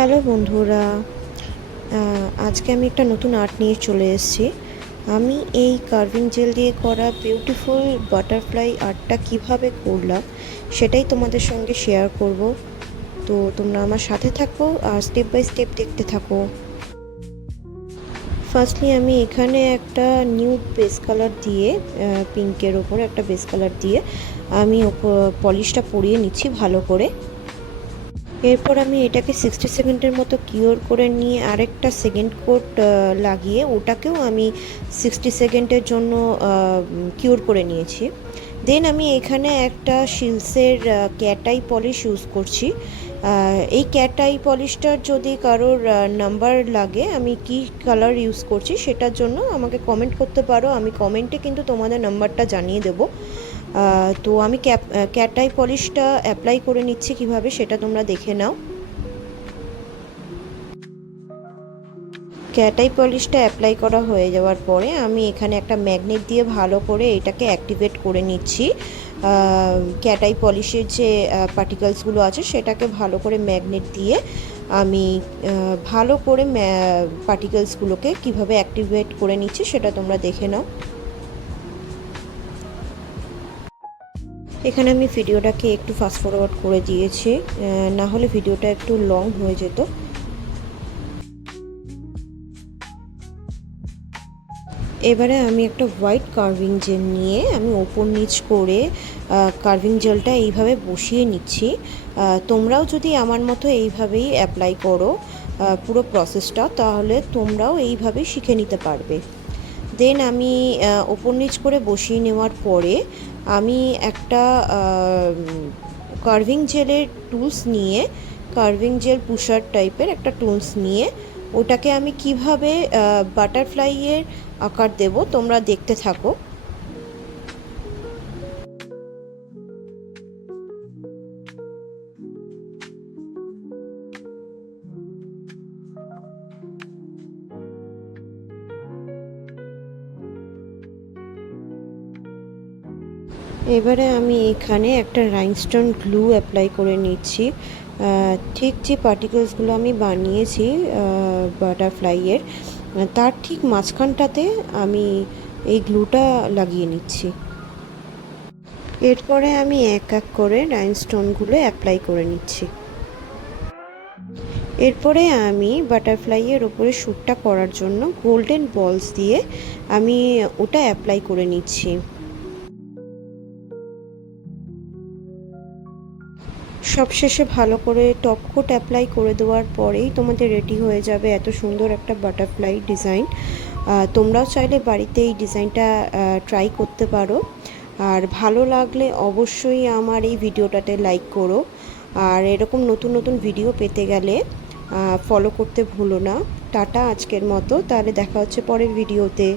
Hello বন্ধুরা, আজকে আমি একটা নতুন আর্ট নিয়ে চলে এসেছি। আমি এই কার্ভিং জেল দিয়ে করা বিউটিফুল বাটারফ্লাই আর্টটা কিভাবে করলাম সেটাই তোমাদের সঙ্গে শেয়ার করব। তো তোমরা আমার সাথে থাকো আর স্টেপ বাই স্টেপ দেখতে থাকো। ফার্স্টলি আমি এখানে একটা নিউড বেস কালার দিয়ে, পিঙ্কের ওপর একটা বেস কালার দিয়ে আমি পলিশটা পরিয়ে নিচ্ছি ভালো করে। এরপর আমি এটাকে 60 সেকেন্ডের মতো কিওর করে নিয়ে আরেকটা সেকেন্ড কোট লাগিয়ে ওটাকেও আমি 60 সেকেন্ডের জন্য কিওর করে নিয়েছি। দেন আমি এখানে একটা শিলসের ক্যাটাই পলিশ ইউজ করছি। এই ক্যাটাই পলিশটার যদি কারোর নাম্বার লাগে, আমি কি কালার ইউজ করছি সেটার জন্য আমাকে কমেন্ট করতে পারো, আমি কমেন্টে কিন্তু তোমাদের নাম্বারটা জানিয়ে দেবো। তো আমি ক্যাটাই পলিশটা অ্যাপ্লাই করে নিচ্ছি কিভাবে সেটা তোমরা দেখে নাও। ক্যাটাই পলিশটা অ্যাপ্লাই করা হয়ে যাওয়ার পরে আমি এখানে একটা ম্যাগনেট দিয়ে ভালো করে এটাকে অ্যাক্টিভেট করে নিচ্ছি। ক্যাটাই পলিশের যে পার্টিকেলসগুলো আছে সেটাকে ভালো করে ম্যাগনেট দিয়ে আমি ভালো করে পার্টিকেলসগুলোকে কিভাবে অ্যাক্টিভেট করে নিচ্ছি সেটা তোমরা দেখে নাও। এখানে আমি ভিডিওটাকে একটু ফাস্ট ফরওয়ার্ড করে দিয়েছি, না হলে ভিডিওটা একটু লং হয়ে যেত। এবারে আমি একটা হোয়াইট কার্ভিং জেল নিয়ে আমি ওপর নিচ করে কার্ভিং জেলটা এইভাবে বসিয়ে নিচ্ছি। তোমরাও যদি আমার মতো এইভাবেই অ্যাপ্লাই করো পুরো প্রসেসটা, তাহলে তোমরাও এইভাবেই শিখে নিতে পারবে। দেন আমি ওপর নিচ করে বসিয়ে নেওয়ার পরে আমি একটা কার্ভিং জেলের টুলস নিয়ে, কার্ভিং জেল পুশার টাইপের একটা টুলস নিয়ে ওটাকে আমি কিভাবে বাটারফ্লাইয়ের আকার দেব তোমরা দেখতে থাকো। এবারে আমি এখানে একটা রাইনস্টোন গ্লু অ্যাপ্লাই করে নিচ্ছি। ঠিক যে পার্টিকেলসগুলো আমি বানিয়েছি বাটারফ্লাইয়ের, তার ঠিক মাঝখানটাতে আমি এই গ্লুটা লাগিয়ে নিচ্ছি। এরপরে আমি এক এক করে রাইনস্টোনগুলো অ্যাপ্লাই করে নিচ্ছি। এরপরে আমি বাটারফ্লাইয়ের ওপরে শ্যুটটা করার জন্য গোল্ডেন বলস দিয়ে আমি ওটা অ্যাপ্লাই করে নিচ্ছি। সবশেষে ভালো করে টপ কোট অ্যাপ্লাই করে দেওয়ার পরেই তোমাদের রেডি হয়ে যাবে এত সুন্দর একটা বাটারফ্লাই ডিজাইন। তোমরাও চাইলে বাড়িতে এই ডিজাইনটা ট্রাই করতে পারো। আর ভালো লাগলে অবশ্যই আমার এই ভিডিওটাতে লাইক করো। আর এরকম নতুন নতুন ভিডিও পেতে গেলে ফলো করতে ভুলো না। টাটা আজকের মতো, তাহলে দেখা হচ্ছে পরের ভিডিওতে।